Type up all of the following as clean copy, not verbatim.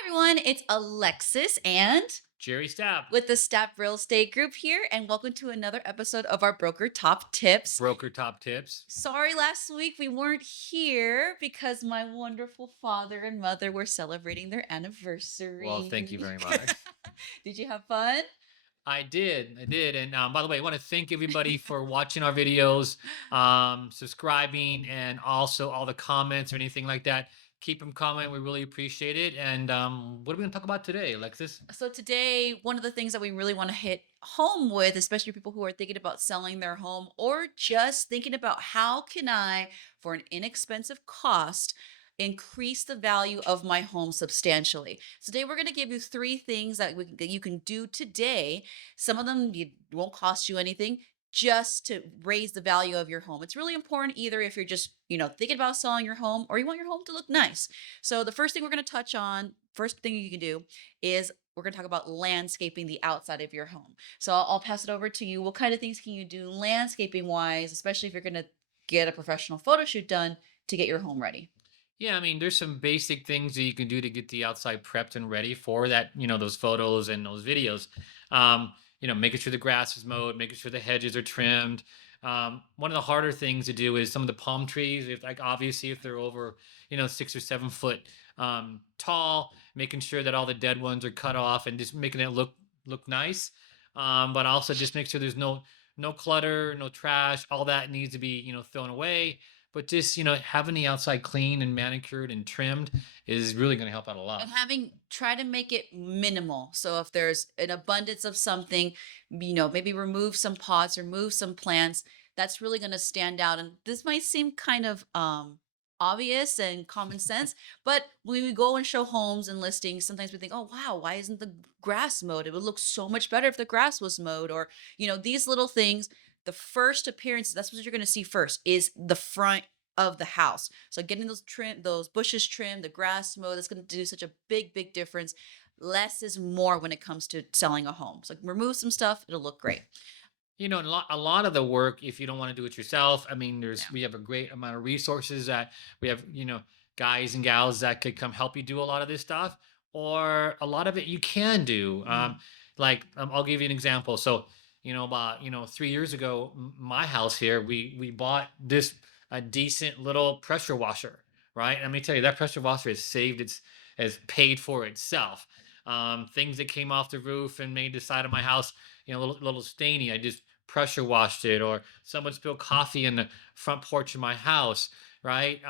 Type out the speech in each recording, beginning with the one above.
Everyone, it's Alexis and Jerry Stapp, with the Stapp Real Estate Group here, and welcome to another episode of our Broker Top Tips. broker top tips. Sorry, last week we weren't here because my wonderful father and mother were celebrating their Well, thank you anniversary. very much. Did you have fun? I did. And by the way, I want to thank everybody for watching our videos, subscribing, and also all the comments or anything like that. Keep them coming. We really appreciate it. And what are we going to talk about today, Alexis? So today, one of the things that we really want to hit home with, especially people who are thinking about selling their home or just thinking about how can I, for an inexpensive cost, increase the value of my home substantially. So today we're going to give you three things that you can do today. Some of them won't cost you anything just to raise the value of your home. It's really important either if you're just, thinking about selling your home or you want your home to look nice. So the first thing we're going to touch on, first thing you can do is we're going to talk about landscaping the outside of your home. So I'll pass it over to you. What kind of things can you do landscaping wise, especially if you're going to get a professional photo shoot done to get your home ready? Yeah, I mean, there's some basic things that you can do to get the outside prepped and ready for that, those photos and those videos. Making sure the grass is mowed, making sure the hedges are trimmed. One of the harder things to do is some of the palm trees, if like obviously if they're over, 6 or 7 foot tall, making sure that all the dead ones are cut off and just making it look nice. But also just make sure there's no clutter, no trash, all that needs to be, thrown away, but just having the outside clean and manicured and trimmed is really going to help out a lot. And try to make it minimal. So if there's an abundance of something, maybe remove some pots, remove some plants. That's really going to stand out. And this might seem kind of obvious and common sense, but when we go and show homes and listings, sometimes we think, oh wow, why isn't the grass mowed? It would look so much better if the grass was mowed. Or these little things. The first appearance, that's what you're going to see first, is the front of the house. So getting those bushes trimmed, the grass mowed, that's going to do such a big difference. Less is more when it comes to selling a home. So remove some stuff, it'll look great. And a lot of the work, if you don't want to do it yourself, I mean, Yeah. we have a great amount of resources that we have, guys and gals that could come help you do a lot of this stuff, or a lot of it you can do. Mm. I'll give you an example. So, about 3 years ago, my house here, we bought this a decent little pressure washer, right? Let me tell you, that pressure washer has paid for itself. Things that came off the roof and made the side of my house, a little stainy. I just pressure washed it, or someone spilled coffee in the front porch of my house, right?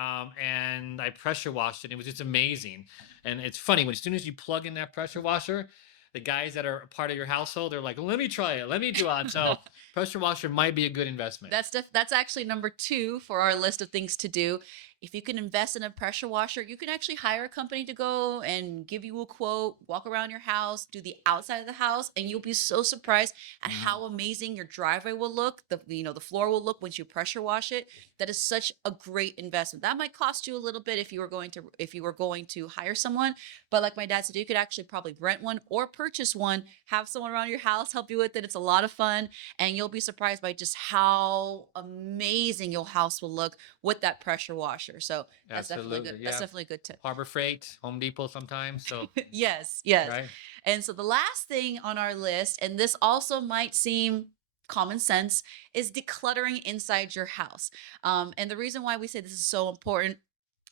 And I pressure washed it. It was just amazing. And it's funny when as soon as you plug in that pressure washer, the guys that are a part of your household, they're like, let me try it, let me do it. So pressure washer might be a good investment. That's actually number two for our list of things to do. If you can invest in a pressure washer, you can actually hire a company to go and give you a quote, walk around your house, do the outside of the house, and you'll be so surprised at Mhm. how amazing your driveway will look. The floor will look once you pressure wash it. That is such a great investment. That might cost you a little bit if you were going to hire someone, but like my dad said, you could actually probably rent one or purchase one, have someone around your house help you with it. It's a lot of fun, and you'll be surprised by just how amazing your house will look with that pressure washer. So that's definitely good. Absolutely, That's yeah. definitely a good tip. Harbor Freight, Home Depot sometimes. So Yes, yes. right. And so the last thing on our list, and this also might seem common sense, is decluttering inside your house. And the reason why we say this is so important,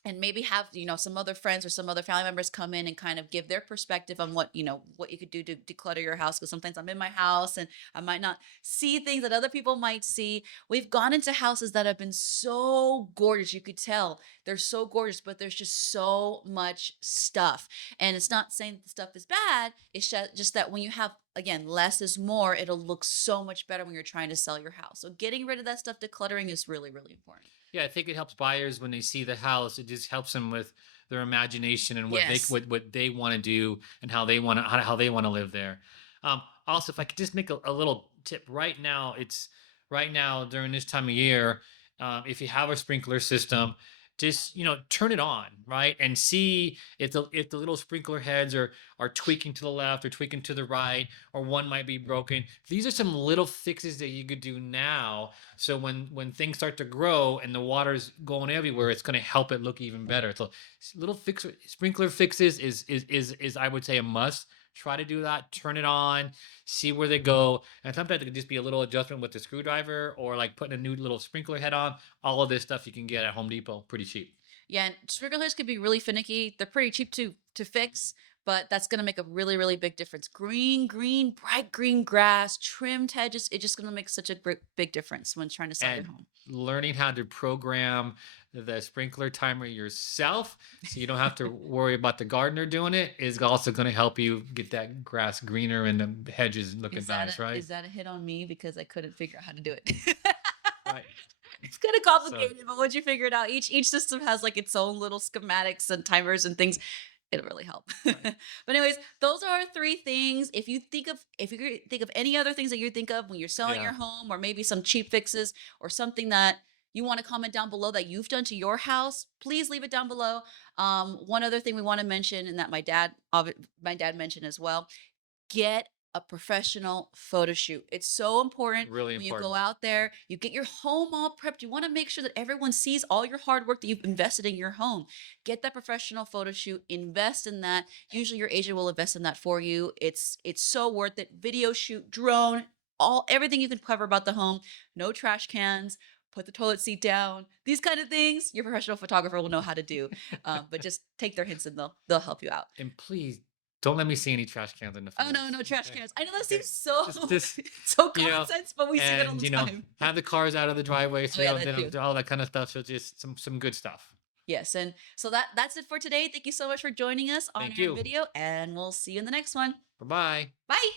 and maybe have some other friends or some other family members come in and kind of give their perspective on what you could do to declutter your house, because sometimes I'm in my house and I might not see things that other people might see. We've gone into houses that have been so gorgeous, you could tell they're so gorgeous, but there's just so much stuff. And it's not saying that the stuff is bad, it's just that when you have, again, less is more, it'll look so much better when you're trying to sell your house. So getting rid of that stuff, decluttering, is really important. Yeah, I think it helps buyers when they see the house. It just helps them with their imagination and Yes. what they want to do and how they want to live there. Also, if I could just make a little tip right now, it's right now during this time of year. If you have a sprinkler system, just turn it on, right, and see if the little sprinkler heads are tweaking to the left or tweaking to the right, or one might be broken. These are some little fixes that you could do now, so when things start to grow and the water's going everywhere, it's going to help it look even better. So little sprinkler fixes is I would say a must. Try to do that, turn it on, see where they go. And sometimes it could just be a little adjustment with the screwdriver, or like putting a new little sprinkler head on. All of this stuff you can get at Home Depot pretty cheap. Yeah, and sprinklers could be really finicky. They're pretty cheap to fix, but that's gonna make a really, really big difference. Green, bright green grass, trimmed hedges. It's just gonna make such a great big difference when trying to sell your And home. learning how to program the sprinkler timer yourself, so you don't have to worry about the gardener doing it, is also going to help you get that grass greener and the hedges looking nice, right? Is that a hit on me because I couldn't figure out how to do it? Right. It's kind of So complicated, but once you figure it out, each system has like its own little schematics and timers and things. It'll really help. right. But anyways, those are our three things. If you could think of any other things that you think of when you're selling Yeah. your home, or maybe some cheap fixes or something that you want to comment down below that you've done to your house, please leave it down below. One other thing we want to mention, and that my dad mentioned as well, get a professional photo shoot. It's so important Really when you go important. out there, you get your home all prepped. You want to make sure that everyone sees all your hard work that you've invested in your home. Get that professional photo shoot, invest in that. Usually your agent will invest in that for you. It's so worth it. Video shoot, drone, all everything you can cover about the home. No trash cans. Put the toilet seat down. These kind of things, your professional photographer will know how to do. But just take their hints and they'll help you out. And please don't let me see any trash cans in the Oh, no, photos. no trash Okay. cans. I know that Okay. seems so Just so you common know, sense, but we see it all and the time. have the cars out of the driveway, Oh so yeah, that they too. don't all that kind of stuff. So just some good stuff. Yes, and so that's it for today. Thank you so much for joining us on Thank our you. video, and we'll see you in the next one. Bye bye. Bye.